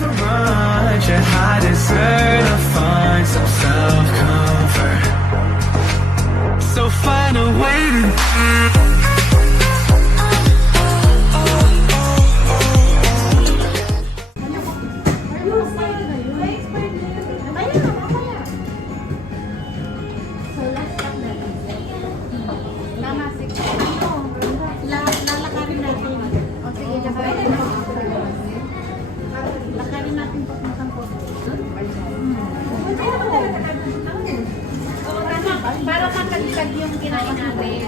for much, and I deserve to find some self-comfort. So find a way to para makagdag yung kinain natin.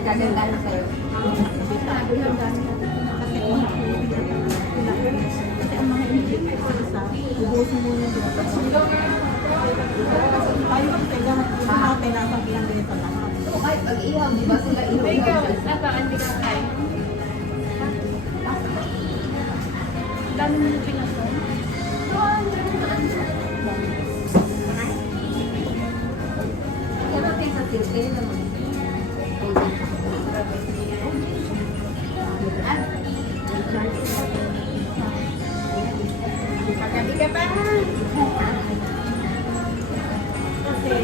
Nagaganda na sa'yo. Kasi ang mga inigit ko sa ubusin mo yung dito. Tayo magtagang natin ang pag-ilang dito lahat. So kahit pag-ihaw, di ba sila ihaw? Ikaw, napaan di ka kain? Dami mo yung pinasok? Magabi ka pa? Kasi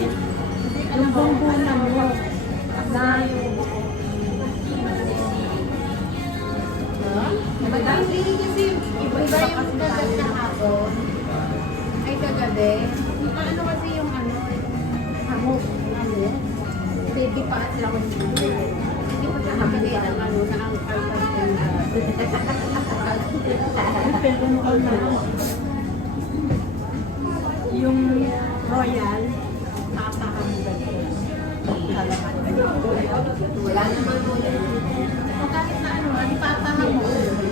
yung bumbunan mo madami kasi iba yung dagat na hapon ay kagabi. Ano kasi yung hamok baby pa at lang hindi pa kakagay ng na ang yung royal papahamugan ko wala naman mo o kahit na papahamugan mo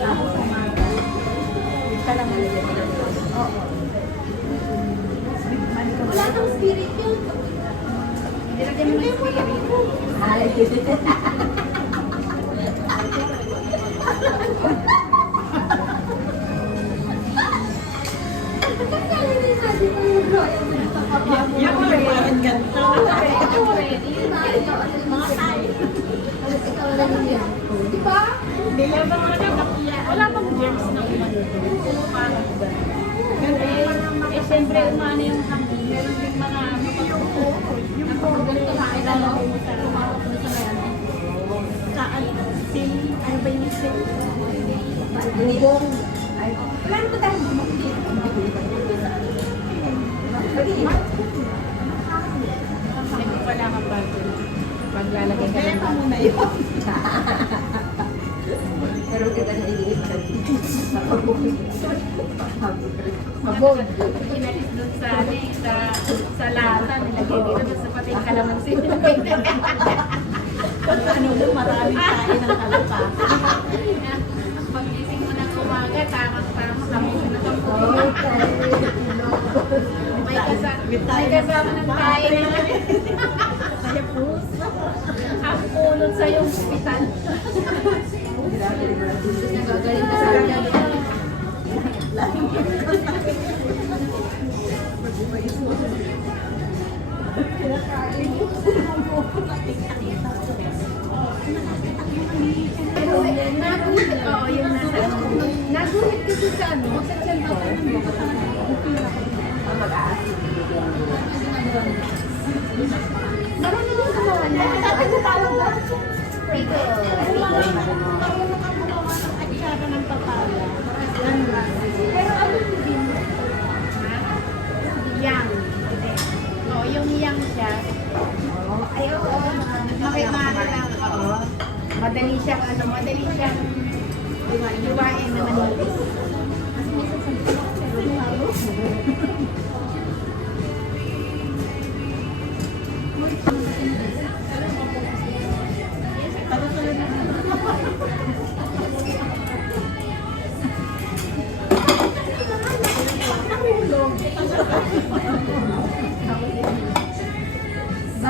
tapos umaga ka lang oo wala nang spirit yun nilagyan mo ng spirit yan mo rin parang ganito mga tayo di ba? Wala pang germs na umano parang siyempre umano yung hangin meron din mga yung ganito na ilalagay mo sa tumawag mo sa ngayon ano ba yung sil? Bubong wala naman tayo wala ka pa paglalagay ka lang muna yun pero kita na iliitan mabog pinalis dun sa lata nilagay dito basta pati yung kalamansi ano doon maraming kain ng kalapasa pag-ising mo ng umaga tamang-tama kami na may kasama ng kain ang pulot sa yung hospital nagagaling ka sa akin naguhit kasi sa sa tiyan ko marami yung gumawa niya tawag ba? Ito marunong ang gumawa ng atsara ng papaya pero ano din yang yung yang siya ay oo makimara lang madali siyang iwain na manipis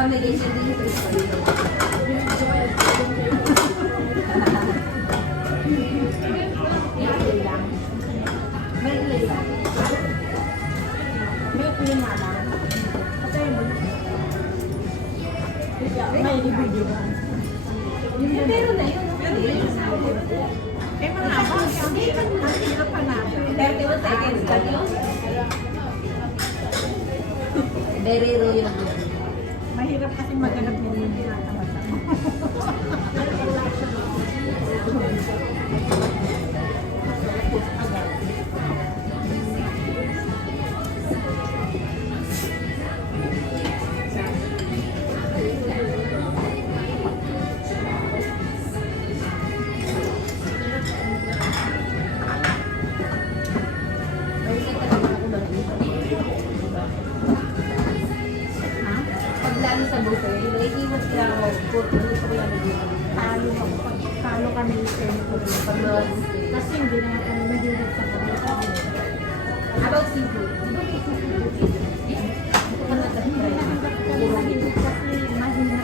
Combination dito is May video ba? Pero na yun. Eh, mga abang, ang hirap pa natin. 31 seconds ka yun. Very royal. Mahirap kasi maganap din yung tinatamasa. Pag lalo sa buffet, naiiwas ka ako. Gusto ko lang Talo kami ni Senator. pag mga buffet. Kasi hindi naman kami mahilig sa kami. About seafood. Di ba may seafood buffet? Hindi ko na Hindi try. naman kami mahilig kasi mahina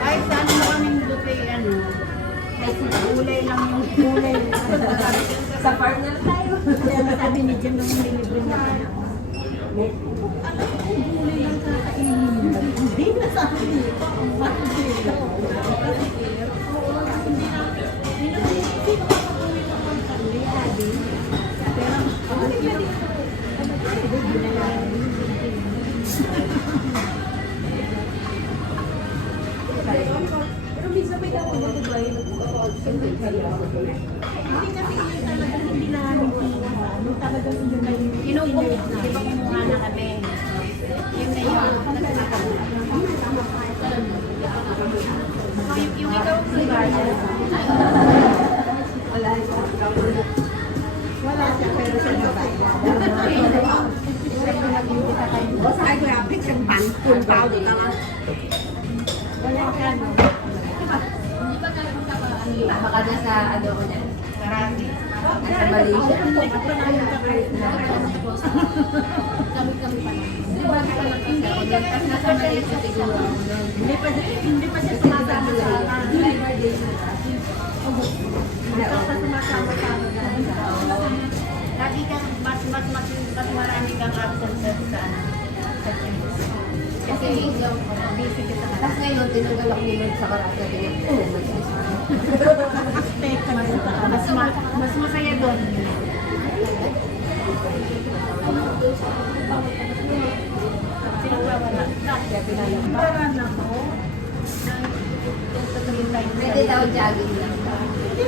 Ay, saan mo kaming buffet, ano? May seafood. kulay lang yung kulay. Sa farm na lang tayo. Kaya sabi ni Jim nung nilibre niya ka na. Alam ko kung kulay lang kakainin. Hindi na sabi dito. Ang mahal dito. Pero minsan may dapat na ba yun? Hindi kasi talagang hindi namin kinuha. Ano talagang yun na yung Kinukuha, di ba kumuha na kami? Yun na yun. So, yung ikaw sa bayan, Wala wala siya pero siya nabayad. Basta ay graphics ang pan tao din naman. Wala siya no. Baka nasa ano ko niyan. marami. Nasa Malaysia. Kami-kami pa lang. Di ba kita lang Hindi, tapos nasa Malaysia siguro. Hindi pa siya sumasama sa Lagi kang mas marami kang absent sa Kasi busy ka sa tapos ngayon, tinanggal ako ni sa karate. mas masaya doon. Kaya pinayang ba? Parang ako. Pwede daw jogging lang. Hindi,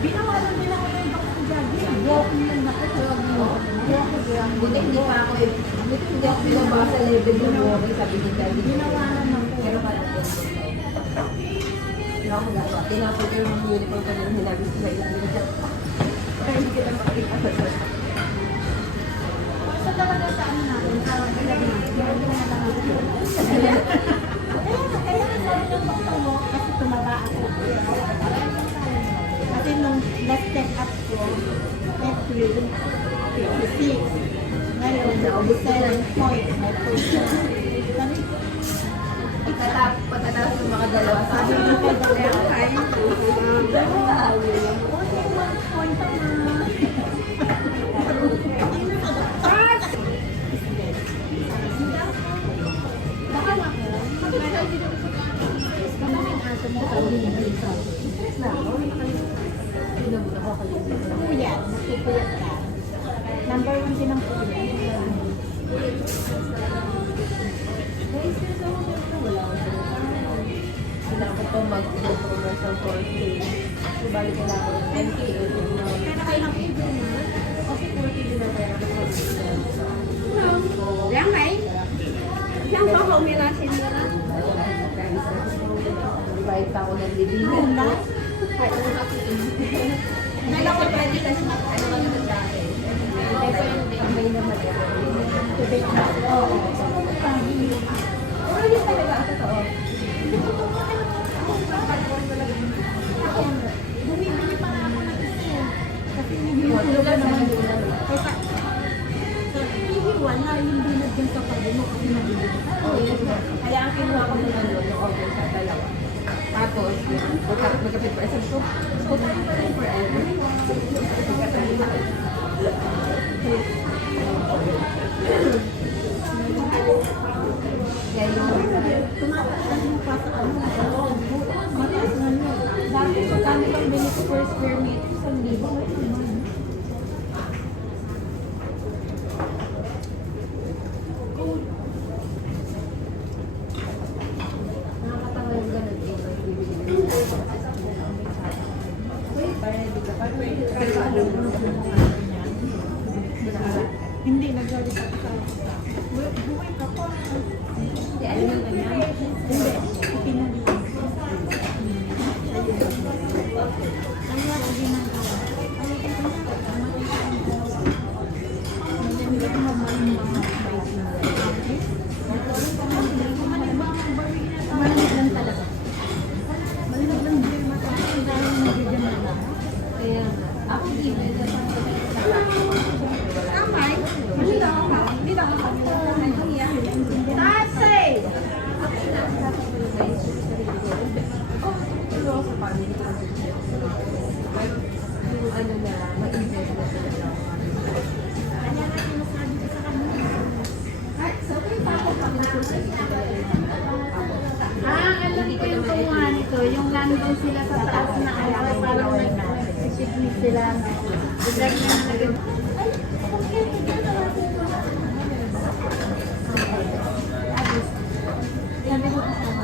binawalan nila ko yung bakit jogging. Walking lang ako. Buti hindi pa ako eh. Buti hindi ako pinaba sa level yung walking sabi ni Daddy. Binawalan ako. Pero parang hindi ako magagawa. Tinapos ko yung uniform ko nung hinabis ko sa ilalim. Kaya hindi kita makakita sa doon. Sa talaga sa ano natin, sa ilagay natin, hindi na lang ako. Kaya nasabi ng doktor mo, kasi tumaba ako. Kasi nung last check-up ko, April 56. Ngayon, 7 point. May puso. Sabi ko, Pagkatapos ng mga dalawa sa sabi ko kay doktor, ay, only 1 point na. Baka na ako. Bakit hindi daw sa aso mo sa stress na ako. Pinabot ako kayo. Puyat, magpupuyat ka. Number 1 din ang puyat. Na-stress ako pero wala ako sa kailangan ko mag-commercial for free. So, balik kailangan ko 10K. Pero kailang ibo mo. Okay, 40 din ang pera ko. Yang này, yang có không biết là xin nữa đó. Bayad pa ako ng libigan. Wala. Ngayon ko pwede kasi ano ba naman sa akin? May naman yan. Oo. Pero yun talaga ang totoo. Bumibili pa nga ako ng isa. Kasi hindi Wala ko sa naman. halunan. Kaya wala yung binag yung kapatid mo kasi nabibili. Kaya ang kinuha ko ng ano, yung order sa dalawa. Tapos, magkapit pa isang soup. So, tayo pa rin forever. Kaya yung Tumataas mo pa sa ano. per square meter, 1,000. Nakakatawa yung ganun. Hindi, nag-research sa buhay ka po. Hindi, alam mo ganyan? Hindi, ipinali. Kaya ako ginagawa. Malamig lang talaga. Malimag lang din matapos dahil nagdidyan na. Kaya nga. Ako din. Kamay, hindi lang ako. Hindi lang ako. Tatay! Pero ako sa family ko. Yung ano na, ma-invest na sila. Kanya na sinasabi ko sa kanila. Ay, so okay pa ako Alam ko yung kumuha nito. Yung nandun sila sa taas na ano, parang nag-shipment sila. Biglang na naging, ay, okay, sabi ko kasama